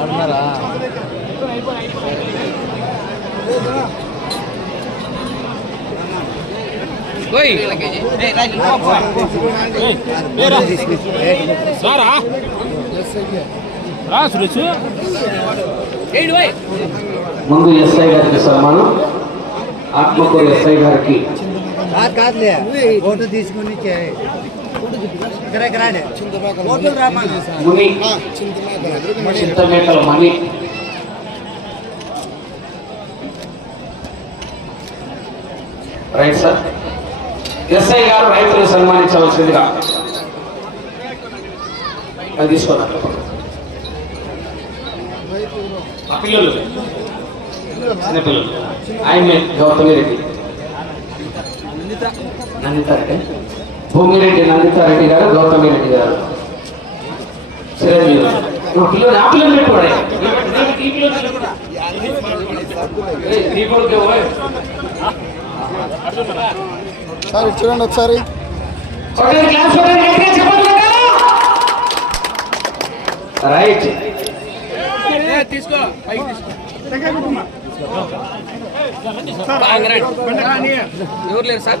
ఆడున్నారా ముందు ఎస్ఐ గారికి సన్మానం ఆత్మకూరు ఎస్ఐ గారికి. తీసుకుని ముని Chintamekala Mani right sir SI గారు రైతులు సన్మానించవలసిందిగా అది తీసుకున్నారు. పిల్లలు చిన్నపిల్లలు ఆయన గౌతమి రెడ్డి. నందితారెడ్డి భూమిరెడ్డి నందితారెడ్డి గారు గౌతమి రెడ్డి గారు. చిరంజీవి. నువ్వు పిల్లలు ఆ పిల్లలు పెట్టుకోడే. సార్ చూడండి ఒకసారి. రైట్ తీసుకో పైకి తీసుకో ఎవరు లేరు సార్.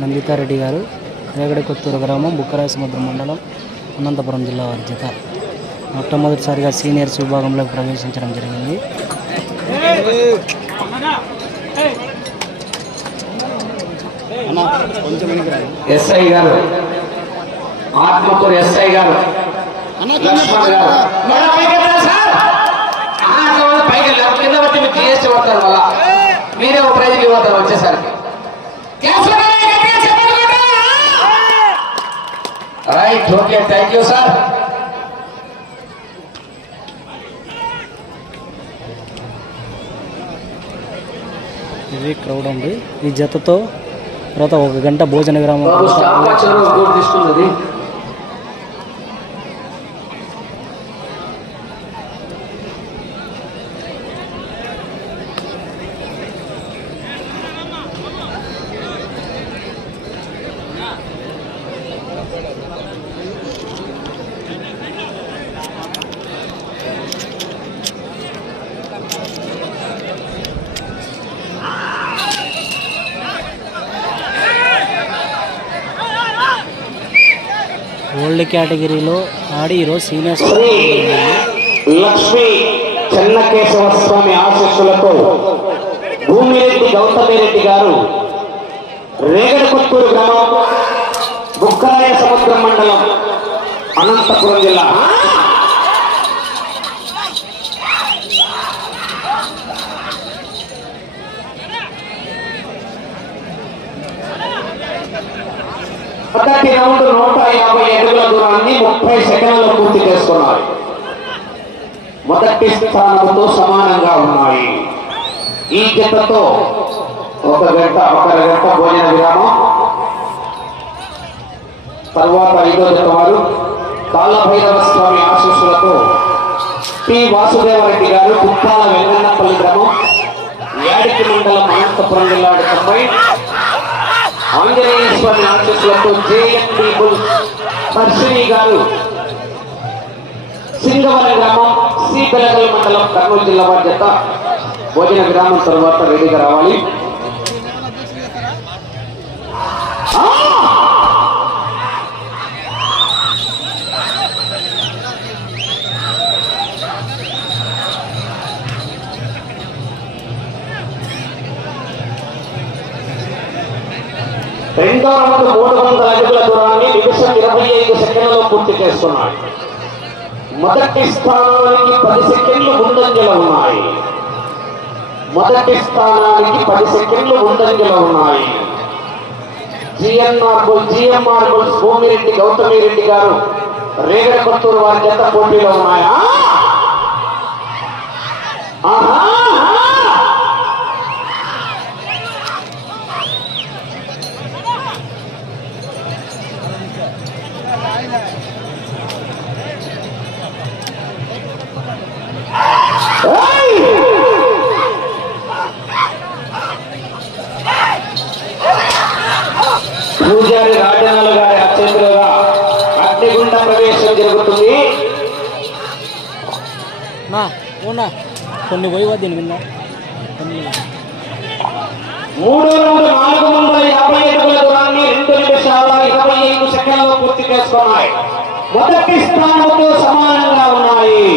నందితారెడ్డి గారు రేగడి కొత్తూరు గ్రామం బుక్కరాయ సముద్రం మండలం అనంతపురం జిల్లా వారి జత మొట్టమొదటిసారిగా సీనియర్స్ విభాగంలోకి ప్రవేశించడం జరిగింది. ఎస్ఐ గారు ఆత్మకూరు ఎస్ఐ గారు లక్ష్మణ్ గారు రా. మేడం, పైకి వెళ్తారా సార్ ఆ, అట్లా ఉంది, పైకి వెళ్ళారు కింద వచ్చి మీకు జిఎస్టీ పడతారు మళ్ళా మీరే ఒక ప్రైజ్ ఇవ్వతారు వచ్చేసరికి క్లాస్లో రండి, గట్టిగా చెప్పండి, కొట్టాలి. Right okay thank you sir ఇది క్రౌడ్ అండి. ఈ జతతో తర్వాత ఒక గంట భోజన విరామం తీసుకున్నది. ఓల్డ్ కేటగిరీలో ఆడి ఈరోజు సీనియర్స్ లక్ష్మీ చెన్నకేశవ స్వామి ఆశీస్సులతో భూమిరెడ్డి గౌతమిరెడ్డి గారు రేగడకొత్తూరు గ్రామం బుక్కరాయ సముద్రం మండలం అనంతపురం జిల్లా. మొదటి రౌండ్ నూట యాభై దూరాన్ని ముప్పై సెకండ్లలో పూర్తి చేసుకున్నారు మొదటి స్థానంతో సమానంగా ఉన్నాయి. ఈ జతతో ఒక గంట ఒకరి గంట భోజన విరామం. తర్వాత ఐదో జత వారు కాలభైరవ స్వామి ఆశీస్సులతో పి. వాసుదేవరెడ్డి గారు కుప్పాల వెంగన్నపల్లి గ్రామం యాడికి మండలం అనంతపురం జిల్లా తొంభై ఆంజనేయ స్వామి ఆశీస్సులతో జేఎన్ పీపుల్ పర్సిని గారు. సింగవరం గ్రామం సి బెలగల్ మండలం కర్నూలు జిల్లా వారి జత భోజన విరామం తర్వాత రెడీగా రావాలి. రెండో రౌండ్ మూడు వందల అడుగుల ఇరవై ఐదు సెకండ్లలో పూర్తి చేస్తున్నాడు మొదటి స్థానానికి పది సెకండ్లు ముందంజలో ఉన్నాయి. మొదటి స్థానానికి పది సెకండ్లు ముందంజలో ఉన్నాయి. GNR bull GMR bulls Bhumireddy Gautami Reddy గారు రేగడ కొత్తూరు వారి జత పోటీలో ఉన్నాయా? ఆహా! పూజారి రాజనాలు గారి అత్యంతలుగా అగ్నిగుండ ప్రవేశం జరుగుతుంది. కొన్ని పోయి దీని కొన్ని మూడు రౌండ్ నాలుగు వందల యాభై అడుగుల దూరాన్ని రెండు నిమిషాల ఇరవై ఐదు సెకండ్లలో పూర్తి చేసుకున్నాయి. మొదటి స్థానంతో సమానంగా ఉన్నాయి.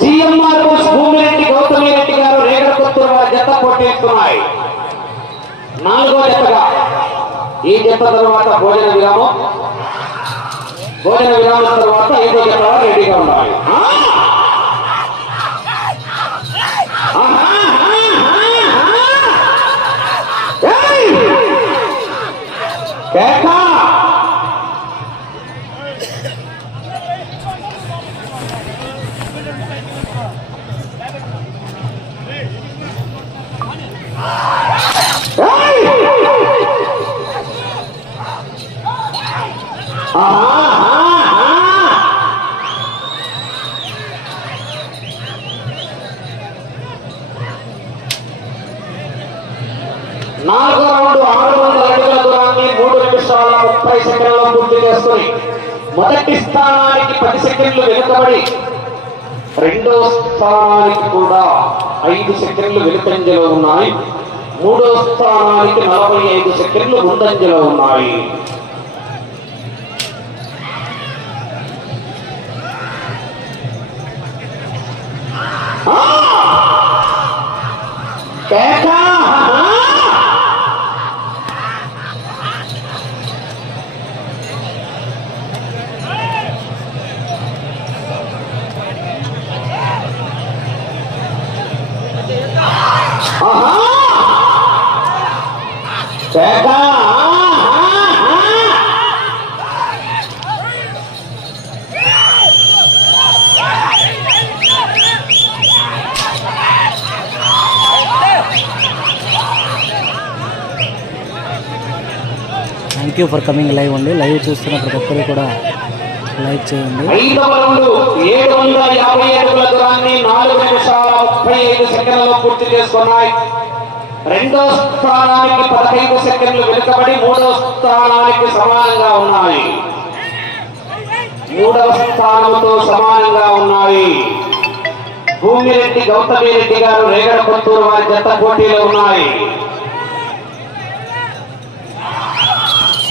జిఎంఆర్ భూమిరెడ్డి గౌతమి రెడ్డి గారు రేగడ కొత్తూరు వారి జత పోటీస్తున్నాయి నాలుగో దెబ్బగా. ఈ దెబ్బ తర్వాత భోజన విరామం. భోజన విరామం తర్వాత ఐదో దెబ్బ రెడీగా ఉండాలి. ఆ! ఐదు సెకండ్లు వెలుపంజలో ఉన్నాయి. మూడో స్థానానికి నలభై ఐదు సెకండ్లు ముందంజలో ఉన్నాయి. కేటా thank you for coming live అండి లైవ్ చూస్తున్న ప్రతి ఒక్కరు కూడా లైక్ చేయండి. ఏడు వందల యాభై నాలుగు పూర్తి చేసుకున్నాయి. రెండో స్థానానికి పదహైదు సెకండ్లు వెనుకబడి మూడో స్థానానికి సమానంగా ఉన్నాయి. మూడవ స్థానంతో సమానంగా ఉన్నాయి. భూమిరెడ్డి గౌతమి రెడ్డి గారు రేగడ కొత్తూరు వారి జత పోటీలో ఉన్నాయి.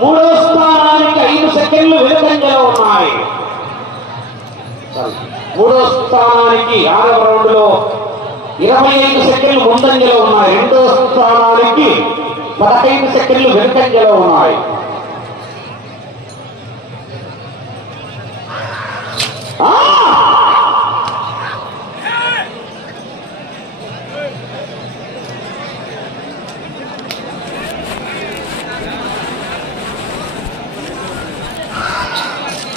మూడో స్థానానికి ఐదు సెకండ్లు వెనుకంజలో ఉన్నాయి. మూడో స్థానానికి ఆరవ రౌండ్లో ఇరవై ఐదు సెకండ్లు ముందంజలో ఉన్నాయి. రెండో స్థానానికి పదహైదు సెకండ్లు వెనుకంజలో ఉన్నాయి.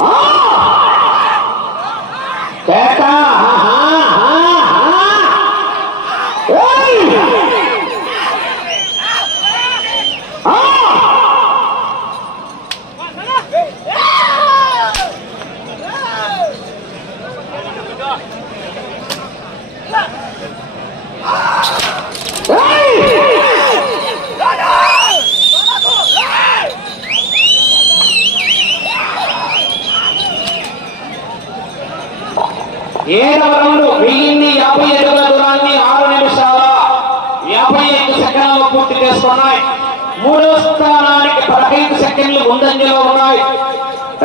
ఆ! కేక! ఆహా! ఆహా! ఏయ్! ఆ! ఏడవ రౌండ్ వెయ్యిన్ని యాభై అడుగుల దూరాన్ని ఆరు నిమిషాల యాభై ఐదు సెకండ్లలో పూర్తి చేసుకున్నాయి మూడో స్థానానికి పదహైదు సెకండ్లు ముందంజలో ఉన్నాయి.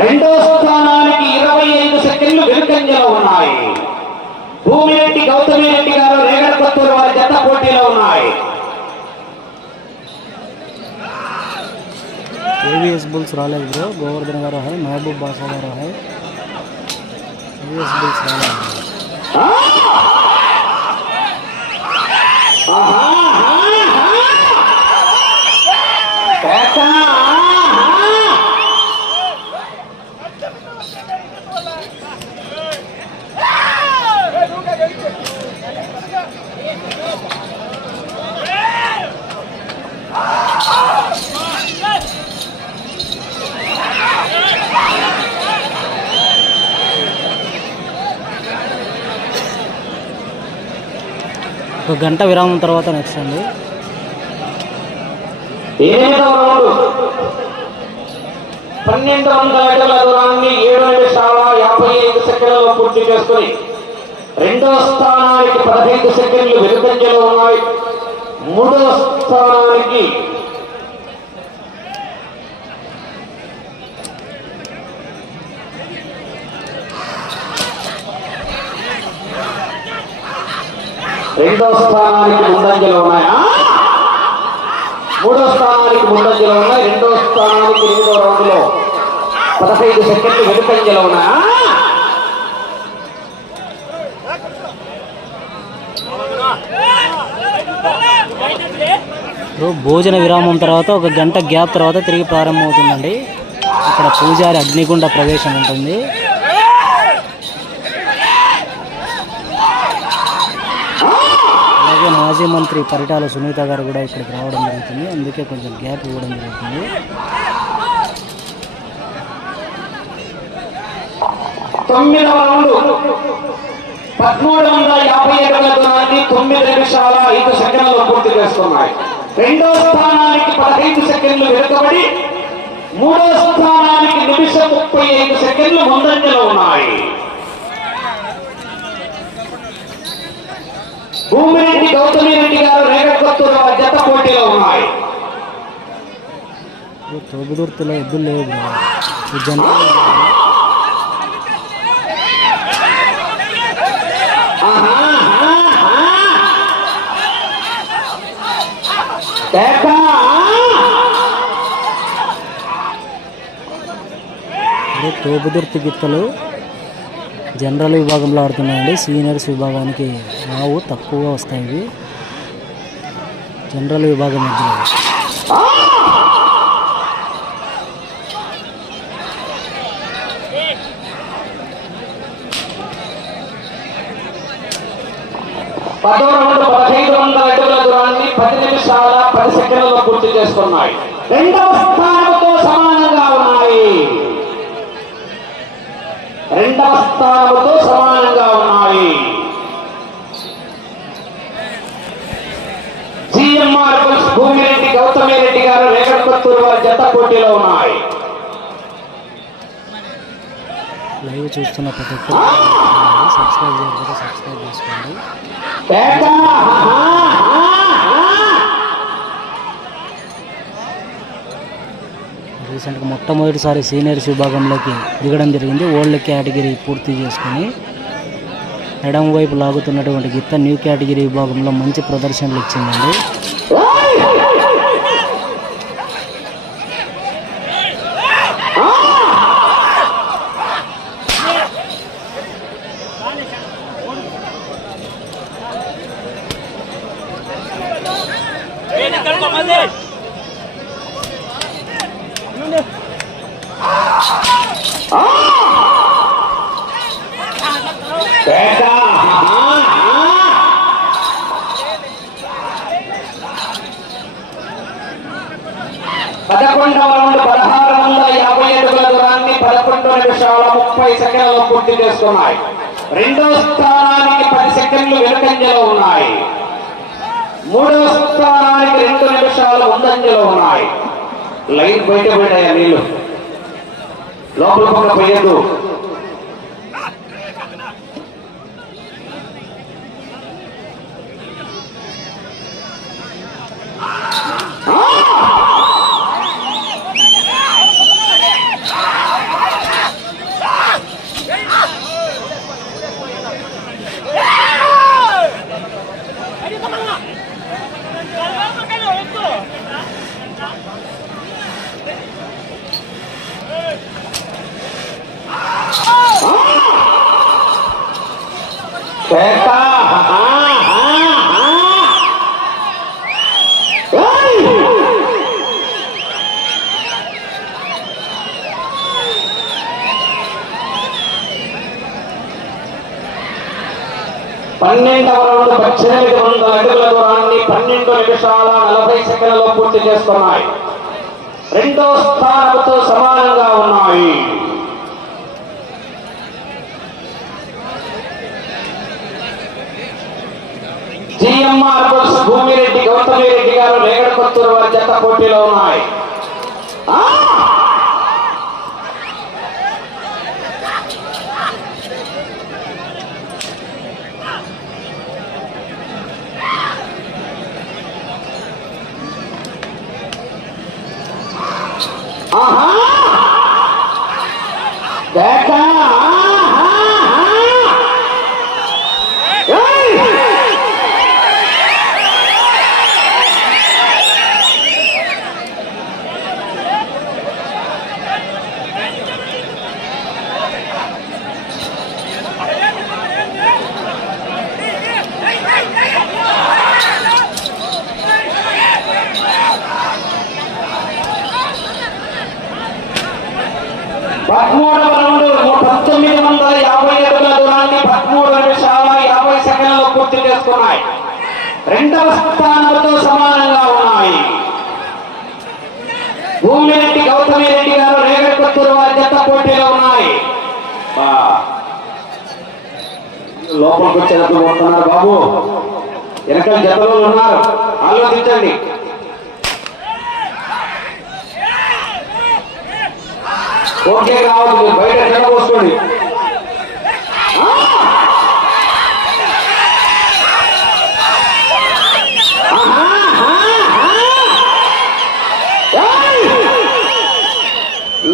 రెండో స్థానానికి ఇరవై ఐదు సెకండ్లు వెనుకంజలో ఉన్నాయి. భూమిరెడ్డి గౌతమి రెడ్డి గారు రేగడ కొత్తూరు వారి జత పోటీలో ఉన్నాయి. ఏవిఎస్ బుల్స్ రాలేదు బ్రో. గోవర్ధన్ గారు హాయ్ మహబూబ్ బాషా గారు హాయ్ ఏవిఎస్ బుల్స్ రాలేదు. ఒక గంట విరామం తర్వాత నెక్స్ట్ అండి. పన్నెండు వందల అడుగుల దూరాన్ని ఏడు నిమిషాల యాభై ఐదు సెకండ్లలో పూర్తి చేసుకుని రెండవ స్థానానికి పదహైదు సెకండ్లు వెనుకంజలో ఉన్నాయి. మూడవ స్థానానికి రెండో స్థానానికి ముందంజలు ఉన్నాయా. మూడో స్థానానికి ముందంజలు ఉన్నాయి. రెండో స్థానానికి ఎనిమిదో రౌండ్లో పదహైదు సెకండ్లు వెనుకంజలు ఉన్నాయా. భోజన విరామం తర్వాత ఒక గంట గ్యాప్ తర్వాత తిరిగి ప్రారంభమవుతుందండి. ఇక్కడ పూజారి అగ్నిగుండ ప్రవేశం ఉంటుంది. మాజీ మంత్రి పరిటాల సునీత గారు కూడా ఇక్కడికి రావడం జరుగుతుంది. అందుకే కొంచెం గ్యాప్ ఇవ్వడం జరుగుతుంది. తొమ్మిదవ రౌండ్. పదమూడు వందల యాభై అడుగుల దూరాన్ని తొమ్మిది నిమిషాల ఐదు సెకండ్లలో పూర్తి చేస్తున్నాయి. రెండో స్థానానికి పదహైదు సెకండ్లు వెనుకబడి మూడో స్థానానికి నిమిషం ముప్పై ఐదు సెకండ్లు ముందంజలో ఉన్నాయి. భూమిరెడ్డి గౌతమి రెడ్డి గారు రేగకొత్తూరు వారి జత పోటీలో ఉన్నాయి. తోబుదుర్తిలో ఎద్దులు లేవు తోబుదుర్తి గిత్తలు. జనరల్ విభాగంలో ఆడుతున్నాయండి. సీనియర్స్ విభాగానికి రావు తక్కువగా వస్తాయి. ఇవి జనరల్ విభాగం మధ్యలో పదో పదహైదు వందల అడుగుల దూరాన్ని పది నిమిషాల పది సెకండ్లలో పూర్తి చేస్తున్నాయి. రెండవ స్థానం సమానంగా ఉన్నాయి రెండవ స్థానంతో సమానంగా ఉన్నాయి జిఎంఆర్ బుల్స్ భూమిరెడ్డి గౌతమి రెడ్డి గారు రేగడకొత్తూరు వారి జత పోటీలో ఉన్నాయి లైవ్ చూస్తున్న ప్రతి ఒక్కరు సబ్స్క్రైబ్ చేయకపోతే సబ్స్క్రైబ్ చేసుకోండి. రీసెంట్గా మొట్టమొదటిసారి సీనియర్స్ విభాగంలోకి దిగడం జరిగింది. ఓల్డ్ కేటగిరీ పూర్తి చేసుకుని ఎడమ వైపు లాగుతున్నటువంటి గిత్త న్యూ కేటగిరీ విభాగంలో మంచి ప్రదర్శనలు ఇచ్చిందండి కేక. ఆహా, ఆహా. పదకొండవ రౌండ్ పదహారు వందల యాభై అడుగుల దూరాన్ని పదకొండు నిమిషాల ముప్పై సెకండ్లలో పూర్తి చేస్తున్నాయి. రెండో స్థానానికి పది సెకండ్లు వెనుకంజలో ఉన్నాయి. మూడో స్థానానికి రెండు నిమిషాలు ముందంజలో ఉన్నాయి. లైన్ బయట పడ్డాయా నీళ్ళు లోపల పక్క పోయేదు నిమిషాల నలభై సెకండ్లలో పూర్తి చేస్తున్నాయి. రెండో స్థానంతో సమానంగా ఉన్నాయి. జిఎంఆర్ బుల్స్ భూమిరెడ్డి గౌతమిరెడ్డి గారు రేగడ కొత్తూరు వారి జత పోటీలో ఉన్నాయి. ఆ! ఆహా! దేక! ఆహా! ఏయ్! పదమూడవ రౌండ్ పంతొమ్మిది వందల యాభై అడుగుల దూరాన్ని పదమూడు నిమిషాల యాభై సెకండ్లలో పూర్తి చేసుకున్నాయి రెండవ స్థానంతో సమానంగా ఉన్నాయి భూమిరెడ్డి గౌతమి రెడ్డి గారు రేగడి కొత్తూరు వారి జత పోటీలో ఉన్నాయి బా. లోపలికి వచ్చేటప్పుడు పోతున్నారు బాబు వెనకాల జతలో ఉన్నారు ఆలోచించండి ఓకే కావద్దు మీరు బయట నిలబోసుకోండి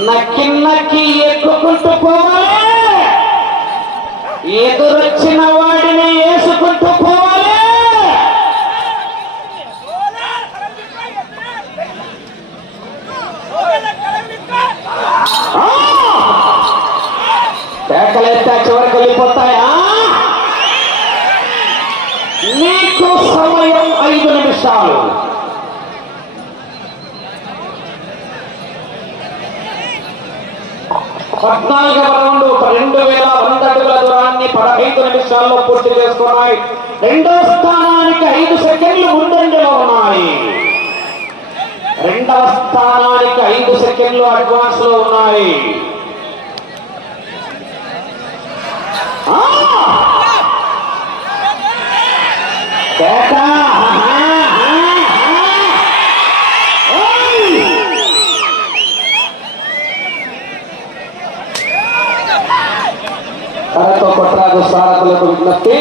నక్కి నక్కి ఎక్కుకుంటూ పోవాలి. ఎదురొచ్చిన వాడిని వేసుకుంటూ పోవాలి ఆ! కేకలేస్తే చివరికి వెళ్ళిపోతాయా నీకు సమయం ఐదు నిమిషాలు పద్నాలుగవ రౌండ్ రెండు వేల వంద అడుగుల దూరాన్ని పదహైదు నిమిషాల్లో పూర్తి చేసుకున్నాయి. రెండో స్థానానికి ఐదు సెకండ్లు ముందంజలో ఉన్నాయి. రెండవ స్థానానికి ఐదు సెకండ్లు అడ్వాన్స్లో ఉన్నాయి. ఆ! ಸಾರಥ್ಯದ ವಿಜ್ಞಪ್ತಿ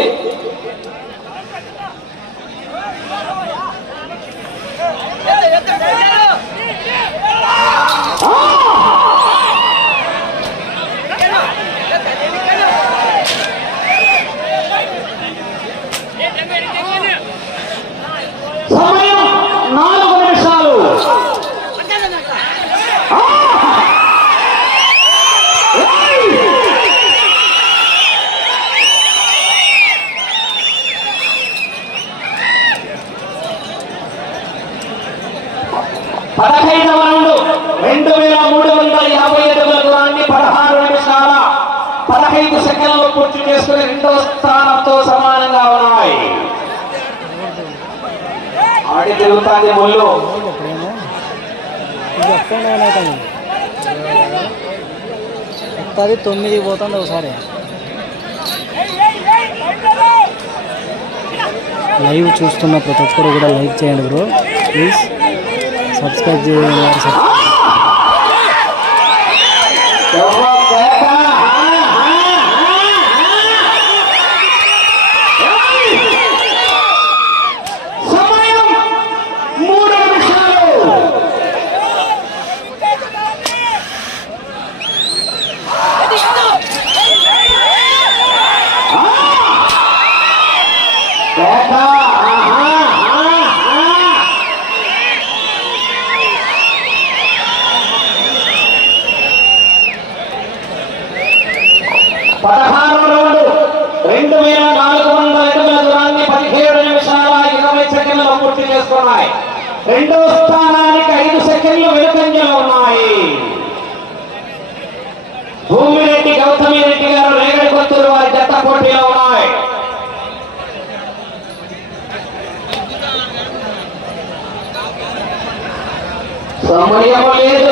తీసుకుని రెండో స్థానంతో సమానంగా ఉన్నాయి. ఆడి తిరుగుతాది ముళ్ళు. ఎప్పుడైనా తొమ్మిది పోతుంది ఒకసారి. లైవ్ చూస్తున్న ప్రతి ఒక్కరు కూడా లైక్ చేయండి బ్రో. ప్లీజ్. సబ్స్క్రైబ్ చేయండి వారు సబ్- ఎవ్వ కేక! ఆ, ఆ, ఆ, ఆ! ఏయ్! సమయం మూడు నిమిషాలు ఆ! కేక! ఆహా! ఆ, ఆ! పూర్తి చేస్తున్నాయి. రెండవ స్థానానికి ఐదు సెకండ్లు వెనుకంజలో ఉన్నాయి. భూమిరెడ్డి గౌతమి రెడ్డి గారు రేగడి కొత్తూరు వారి జత పోటీలో ఉన్నాయి. సమయం లేదు.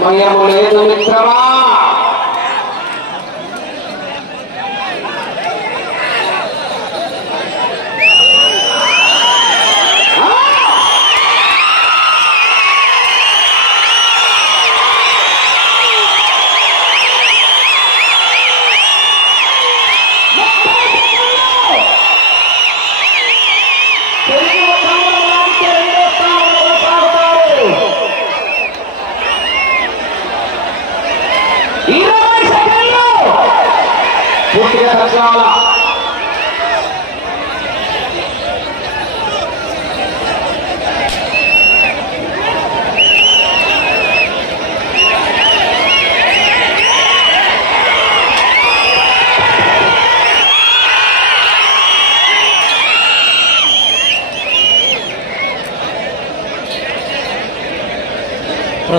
సమయము లేదు మిత్రమా తిరిగి వర్గంలో లాగితే రెండో స్థానంలో కొనసాగుతారు ఇరవై సెకండ్లు పూర్తిగా దర్శనాల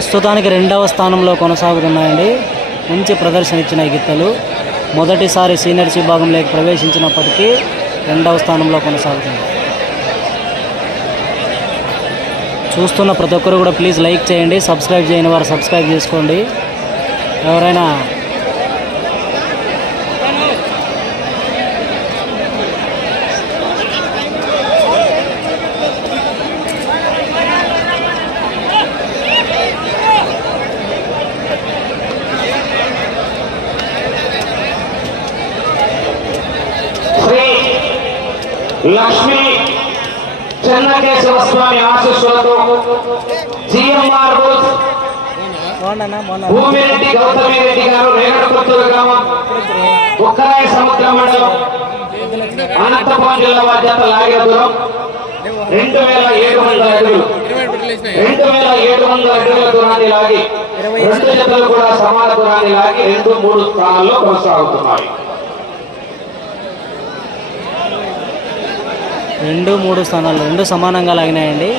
ప్రస్తుతానికి రెండవ స్థానంలో కొనసాగుతున్నాయండి. మంచి ప్రదర్శన ఇచ్చిన గిత్తలు. మొదటిసారి సీనియర్స్ విభాగంలోకి ప్రవేశించినప్పటికీ రెండవ స్థానంలో కొనసాగుతుంది చూస్తున్న ప్రతి ఒక్కరు కూడా ప్లీజ్ లైక్ చేయండి సబ్స్క్రైబ్ చేయని వారు సబ్స్క్రైబ్ చేసుకోండి. ఎవరైనా లక్ష్మీ చెన్నకేశవ స్వామి ఆశీస్సులతో జిఎంఆర్ భూమిరెడ్డి గౌతమి రెడ్డి గారు రేగడపత్తూరు గ్రామం. ఉక్కరాయ సముద్రం మండలం. అనంతపురం జిల్లా బాధ్యత లాగే దూరం. రెండు వేల ఏడు వందల అడుగులు. రెండు వేల ఏడు వందల అడుగుల దూరాన్ని లాగి రెండు జతలు కూడా సమాన దూరాన్ని లాగి రెండు మూడు స్థానాల్లో కొనసాగుతున్నాయి. రెండు మూడు స్థానాలు రెండు సమానంగా లాగినాయండి.